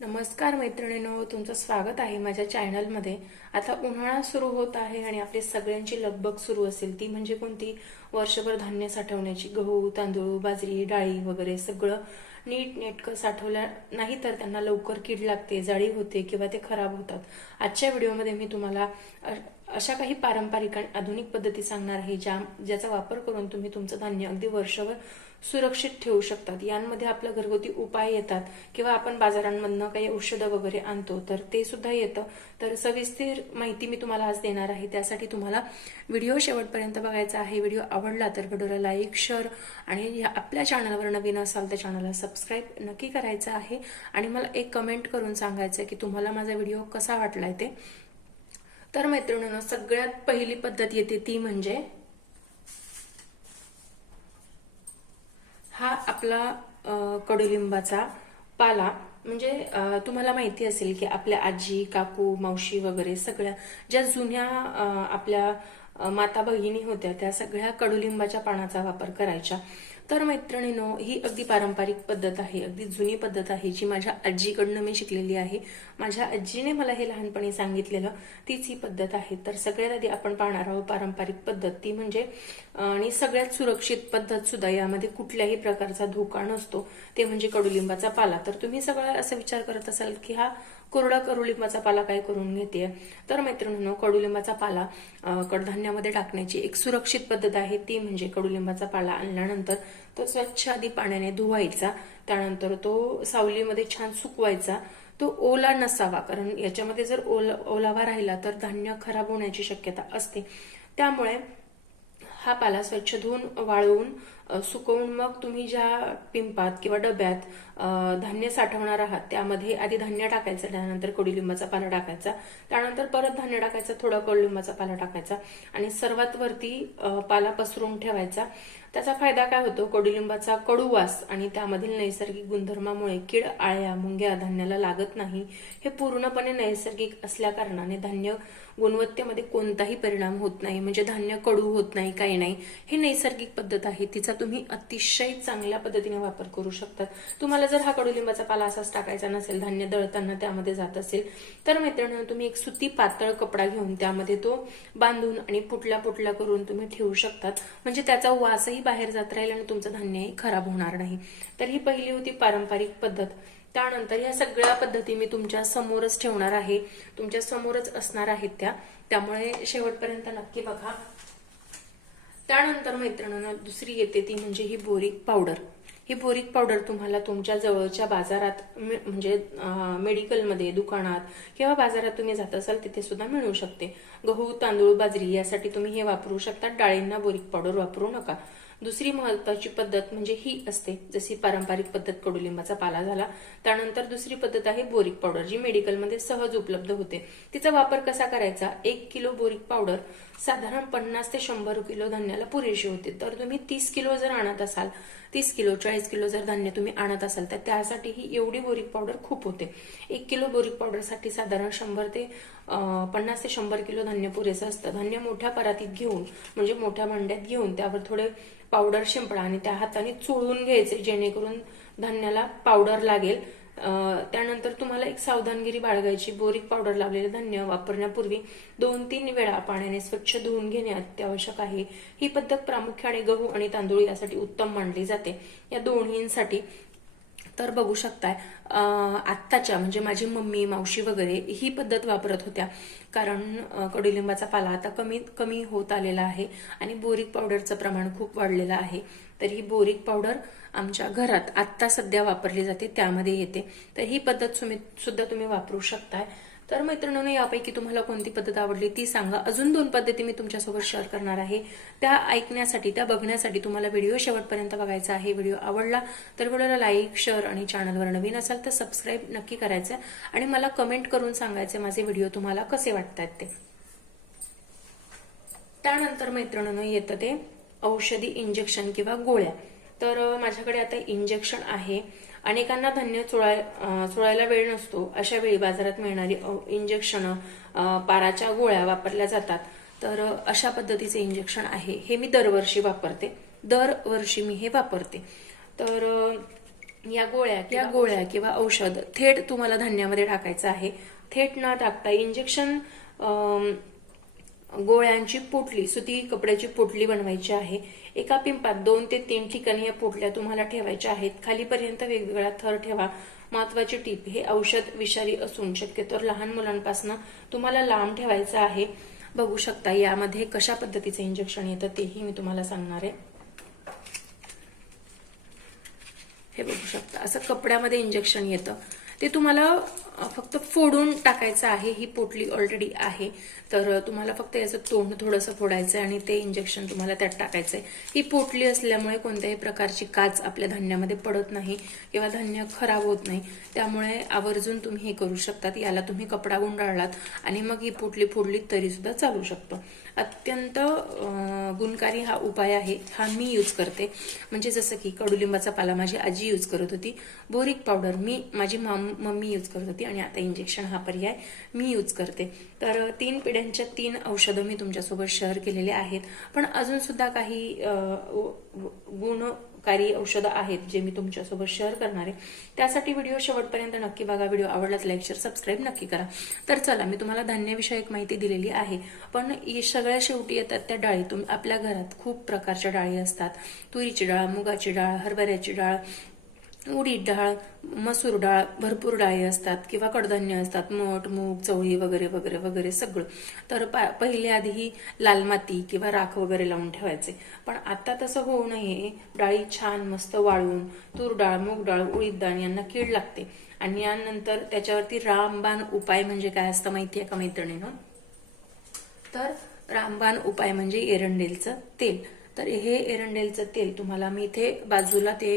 नमस्कार मैत्रिणींनो, तुमचं स्वागत आहे माझ्या चॅनलमध्ये। आता उन्हाळा सुरू होत आहे आणि आपली सगळ्यांची लगबग सुरू असेल ती म्हणजे कोणती? वर्षभर धान्य साठवण्याची। गहू, तांदूळ, बाजरी, डाळी वगैरे सगळं नीट नेटकं साठवल्या नाही तर त्यांना लवकर कीड लागते, जाळी होते किंवा ते खराब होतात। आजच्या व्हिडिओमध्ये मी तुम्हाला अशा काही पारंपरिक आणि आधुनिक पद्धती सांगणार आहे ज्याचा वापर करून तुम्ही तुमचं धान्य अगदी वर्षभर सुरक्षित ठेवू शकतात। यांमध्ये आपलं घरगुती उपाय येतात किंवा आपण बाजारांमधनं काही औषधं वगैरे आणतो तर ते सुद्धा येतं। तर सविस्तर माहिती मी तुम्हाला आज देणार आहे, त्यासाठी तुम्हाला व्हिडिओ शेवटपर्यंत बघायचा आहे। व्हिडिओ आवडला तर व्हिडिओला लाईक, शेअर आणि आपल्या चॅनलवर नवीन असाल तर चॅनलला सबस्क्राईब नक्की करायचं आहे आणि मला एक कमेंट करून सांगायचं की तुम्हाला माझा व्हिडिओ कसा वाटलाय ते। तर मैत्रिणींनो, सगळ्यात पहिली पद्धत येते ती म्हणजे हा आपला कडुलिंबाचा पाला। म्हणजे तुम्हाला माहिती असेल की आपल्या आजी, काकू, मावशी वगैरे सगळ्या ज्या जुन्या आपल्या माता भगिनी होत्या त्या सगळ्या कडुलिंबाच्या पानाचा वापर करायच्या। तर मैत्रिणींनो, ही अगदी पारंपरिक पद्धत आहे, अगदी जुनी पद्धत आहे जी माझ्या आजीकडनं मी शिकलेली आहे। माझ्या आजीने मला हे लहानपणी सांगितलेलं तीच ही पद्धत आहे। तर सगळ्यात आधी आपण पाहणार आहोत पारंपरिक पद्धत ती म्हणजे आणि सगळ्यात सुरक्षित पद्धत सुद्धा, यामध्ये कुठल्याही प्रकारचा धोका नसतो, ते म्हणजे कडुलिंबाचा पाला। तर तुम्ही सगळं असं विचार करत असाल की हा कोरडा कडुलिंबाचा पाला काय करून घेते? तर मैत्रिणींनो, कडुलिंबाचा पाला कडधान्यामध्ये टाकण्याची एक सुरक्षित पद्धत आहे ती म्हणजे कडुलिंबाचा पाला आणल्यानंतर तो स्वच्छ आधी पाण्याने धुवायचा, त्यानंतर तो सावलीमध्ये छान सुकवायचा। तो ओला नसावा, कारण याच्यामध्ये जर ओलावा राहिला तर धान्य खराब होण्याची शक्यता असते। त्यामुळे हा पाला स्वच्छ धुवून वाळवून सुकवून मग तुम्ही ज्या पिंपात किंवा डब्यात धान्य साठवणार आहात त्यामध्ये आधी धान्य टाकायचं, त्यानंतर कडुलिंबाचा पाला टाकायचा, त्यानंतर परत धान्य टाकायचं, थोडा कडुलिंबाचा पाला टाकायचा आणि सर्वात वरती पाला पसरून ठेवायचा। त्याचा फायदा काय होतो? कडुलिंबाचा कडूवास आणि त्यामधील नैसर्गिक गुणधर्मामुळे कीड, आळ्या, मुंग्या धान्याला लागत नाही। हे पूर्णपणे नैसर्गिक असल्या कारणाने धान्य गुणवत्तेमध्ये कोणताही परिणाम होत नाही, म्हणजे धान्य कडू होत नाही, काही नाही। हे नैसर्गिक पद्धत आहे, तिचा तुम्ही अतिशय चांगल्या पद्धतीने वापर करू शकता। तुम्हाला जर हा कडुलिंबाचा पाला असाच टाकायचा नसेल, धान्य दळताना त्यामध्ये जात असेल, तर मित्रांनो तुम्ही एक सुती पातळ कपडा घेऊन त्यामध्ये तो बांधून आणि पुटल्या पुटल्या करून तुम्ही ठेवू शकतात, म्हणजे त्याचा वासही बाहेर जात राहील आणि तुमचं धान्यही खराब होणार नाही। तर ही पहिली होती पारंपरिक पद्धत। त्यानंतर या सगळ्या पद्धती मी तुमच्या समोरच ठेवणार आहे, तुमच्या समोरच असणार आहेत त्यामुळे शेवटपर्यंत नक्की बघा। त्यानंतर मैत्रिणींनो, दुसरी येते ती म्हणजे ही बोरिक पावडर। ही बोरिक पावडर तुम्हाला तुमच्या जवळच्या बाजारात म्हणजे मेडिकलमध्ये, दुकानात किंवा बाजारात तुम्ही जात असाल तिथे सुद्धा मिळू शकते। गहू, तांदूळ, बाजरी यासाठी तुम्ही हे वापरू शकता, डाळींना बोरिक पावडर वापरू नका। दुसरी महत्वाची पद्धत म्हणजे ही असते, जशी पारंपरिक पद्धत कडुलिंबाचा पाला झाला, त्यानंतर दुसरी पद्धत आहे बोरिक पावडर, जी मेडिकलमध्ये सहज उपलब्ध होते। तिचा वापर कसा करायचा? 1 किलो बोरिक पावडर साधारण 50 ते 100 किलो धान्याला पुरेशी होते। तर तुम्ही 30 किलो जर आणत असाल, 30 किलो 40 किलो जर धान्य तुम्ही आणत असाल तर त्यासाठी ही एवढी बोरिक पावडर खूप होते। 1 किलो बोरिक पावडरसाठी साधारण 50 ते 100 किलो धान्य पुरेसं असतं। धान्य मोठ्या परातीत घेऊन म्हणजे मोठ्या भांड्यात घेऊन त्यावर थोडे पावडर शिंपडा आणि त्या हाताने चोळून घ्यायचे, जेणेकरून धान्याला पावडर लागेल। त्यानंतर तुम्हाला एक सावधानगिरी बाळगायची, बोरिक पावडर लावलेले धान्य वापरण्यापूर्वी 2-3 वेळा पाण्याने स्वच्छ धुवून घेणे अत्यावश्यक आहे। ही पद्धत प्रामुख्याने गहू आणि तांदूळ यासाठी उत्तम मानली जाते, या दोन्हींसाठी। तर बघू शकताय आत्ताच्या म्हणजे माझी मम्मी, मावशी वगैरे ही पद्धत वापरत होत्या, कारण कडुलिंबाचा पाला आता कमी होत आलेला आहे आणि बोरिक पावडरचं प्रमाण खूप वाढलेलं आहे। तर ही बोरिक पावडर आमच्या घरात आत्ता सध्या वापरली जाते, त्यामध्ये येते। तर ही पद्धत सुद्धा तुम्ही वापरू शकताय। तर मैत्रिणींनो, यापैकी तुम्हाला कोणती पद्धत आवडली ती सांगा। अजून 2 पद्धती मी तुमच्यासोबत शेअर करणार आहे, त्या ऐकण्यासाठी, त्या बघण्यासाठी तुम्हाला व्हिडिओ शेवटपर्यंत बघायचा आहे। व्हिडिओ आवडला तर व्हिडिओला लाईक, शेअर आणि चॅनलवर नवीन असाल तर सबस्क्राईब नक्की करायचं आणि मला कमेंट करून सांगायचे माझे व्हिडिओ तुम्हाला कसे वाटतात ते। त्यानंतर मैत्रिणींनो येतं ते औषधी इंजेक्शन किंवा गोळ्या। तर माझ्याकडे आता इंजेक्शन आहे। अनेकांना धान्य चोळायला वेळ नसतो, अशा वेळी बाजारात मिळणारी इंजेक्शन, पाराच्या गोळ्या वापरल्या जातात। तर अशा पद्धतीचे इंजेक्शन आहे, हे मी दरवर्षी वापरते, दरवर्षी मी हे वापरते। तर या गोळ्या किंवा औषध थेट तुम्हाला धान्यामध्ये टाकायचं आहे. थेट न टाकता इंजेक्शन गोळ्यांची पोटली, सुती कपड्याची पोटली बनवायची आहे. एका पिंपात 2 ते 3 ठिकाणी या पोटल्या तुम्हाला ठेवायच्या आहेत. खालीपर्यंत वेगवेगळा थर ठेवा. महत्वाची टीप, हे औषध विषारी असून शक्यतो लहान मुलांपासून तुम्हाला लांब ठेवायचं आहे. बघू शकता यामध्ये कशा पद्धतीचं इंजेक्शन येतं तेही मी तुम्हाला सांगणार आहे. हे बघू शकता असं कपड्यामध्ये इंजेक्शन येतं. ते तुम्हाला फक्त फोडून टाकायचं आहे. ही पोटली ऑलरेडी आहे, तर तुम्हाला फक्त याचं तोंड थोडंसं फोडायचं आहे आणि ते इंजेक्शन तुम्हाला त्यात टाकायचं आहे. ही पोटली असल्यामुळे कोणत्याही प्रकारची काच आपल्या धान्यामध्ये पडत नाही किंवा धान्य खराब होत नाही. त्यामुळे आवर्जून तुम्ही हे करू शकतात. याला तुम्ही कपडा गुंडाळलात आणि मग ही पोटली फोडली तरी सुद्धा चालू शकतो. अत्यंत गुणकारी हा उपाय आहे. हा मी यूज करते. म्हणजे जसं की कडुलिंबाचा पाला माझी आजी यूज करत होती, बोरिक पावडर माझी मम्मी यूज करत होती आणि आता इंजेक्शन हा पर्याय मी यूज करते. तर 3 पिढ्यांच्या 3 औषधं मी तुमच्यासोबत शेअर केलेले आहेत. पण अजून सुद्धा काही गुणकारी औषधं आहेत जे मी तुमच्यासोबत शेअर करणार आहे. त्यासाठी व्हिडिओ शेवटपर्यंत नक्की बघा. व्हिडिओ आवडलाच लाईक शेअर सबस्क्राईब नक्की करा. तर चला, मी तुम्हाला धान्यविषयक माहिती दिलेली आहे. पण सगळ्या शेवटी येतात त्या डाळी. आपल्या घरात खूप प्रकारच्या डाळी असतात. तुरीची डाळ, मुगाची डाळ, हरभऱ्याची डाळ, उडीद डाळ, मसूर डाळ, भरपूर डाळी असतात किंवा कडधान्य असतात, मठ, मूग, चवळी वगैरे वगैरे वगैरे सगळं. तर पहिले आधी लाल माती किंवा राख वगैरे लावून ठेवायचे. पण आता तसं होऊ नये. डाळी छान मस्त वाळून, तूर डाळ, मूग डाळ, उडीद डाळ यांना कीड लागते. आणि यानंतर त्याच्यावरती रामबाण उपाय म्हणजे काय असतं माहितीये का मैत्रिणींनो? तर रामबाण उपाय म्हणजे एरंडेलचं तेल. तर हे एरंडेलचं तेल तुम्हाला मी इथे बाजूला ते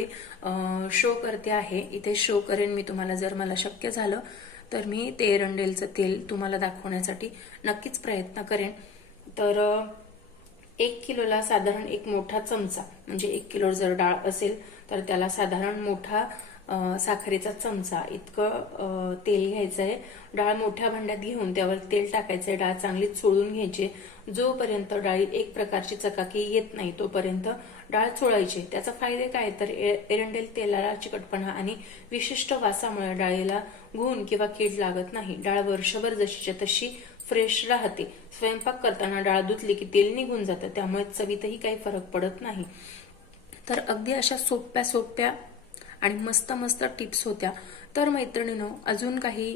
शो करते आहे. इथे शो करेन मी तुम्हाला. जर मला शक्य झालं तर मी ते एरंडेलचं तेल तुम्हाला दाखवण्यासाठी नक्कीच प्रयत्न करेन. तर 1 किलोला साधारण एक मोठा चमचा, म्हणजे 1 किलो जर डाळ असेल तर त्याला साधारण मोठा साखरेचा चमचा इतकं तेल घ्यायचं आहे. डाळ मोठ्या भांड्यात घेऊन त्यावर तेल टाकायचंय. डाळ चांगली चोळून घ्यायची. जोपर्यंत डाळीत एक प्रकारची चकाकी येत नाही तोपर्यंत डाळ चोळायची. त्याचा फायदे काय, तर एरंडेल तेलाला चिकटपणा आणि विशिष्ट वासामुळे डाळीला घुण किंवा कीड लागत नाही. डाळ वर्षभर जशीच्या तशी फ्रेश राहते. स्वयंपाक करताना डाळ धुतली की तेल निघून जातं, त्यामुळे चवीतही काही फरक पडत नाही. तर अगदी अशा सोप्या सोप्या आणि मस्त मस्त टिप्स होत्या. तर मैत्रिणींनो, अजून काही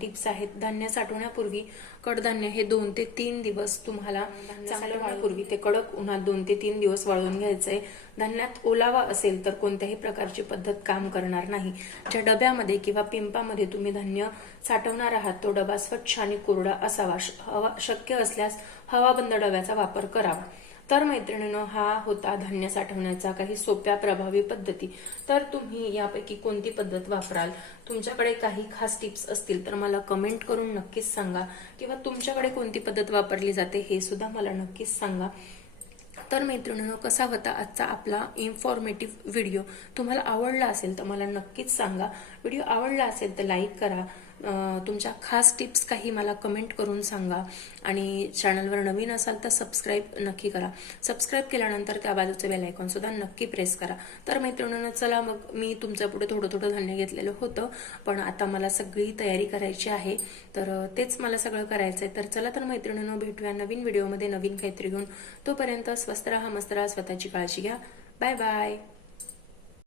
टिप्स आहेत. धान्य साठवण्यापूर्वी कडधान्य हे 2 ते 3 दिवस तुम्हाला चांगलं वाळवण्यापूर्वी ते कडक उन्हात 2 ते 3 दिवस वाळवून घ्यायचंय. धान्यात ओलावा असेल तर कोणत्याही प्रकारची पद्धत काम करणार नाही. ज्या डब्यामध्ये किंवा पिंपामध्ये तुम्ही धान्य साठवणार आहात तो डबा स्वच्छ आणि कोरडा असावा. शक्य असल्यास हवाबंद डब्याचा वापर करावा. तर मैत्रिणींनो, हा होता धान्य साठवण्याचा काही सोप्या प्रभावी पद्धती. तर तुम्ही यापैकी कोणती पद्धत वापराल? तुमच्याकडे काही खास टिप्स असतील तर मला कमेंट करून नक्कीच सांगा. किंवा तुमच्याकडे कोणती पद्धत वापरली जाते हे सुद्धा मला नक्कीच सांगा. तर मैत्रिणींनो, कसा होता आजचा आपला इन्फॉर्मेटिव्ह व्हिडिओ? तुम्हाला आवडला असेल तर मला नक्कीच सांगा. व्हिडिओ आवडला असेल तर लाईक करा. तुमच्या खास टिप्स काही मला कमेंट करून सांगा. आणि चॅनलवर नवीन असाल तर सबस्क्राईब नक्की करा. सबस्क्राईब केल्यानंतर त्या बाजूचं बेल आयकॉन सुद्धा नक्की प्रेस करा. तर मैत्रिणींनो, चला मग, मी तुमच्या पुढे थोडं थोडं धान्य घेतलेलं होतं, पण आता मला सगळी तयारी करायची आहे. तर तेच मला सगळं करायचंय. तर चला तर मैत्रिणींनो, भेटूया नवीन व्हिडिओमध्ये नवीन काहीतरी घेऊन. तोपर्यंत स्वस्त राहा, मस्त राहा, स्वतःची काळजी घ्या. Bye bye.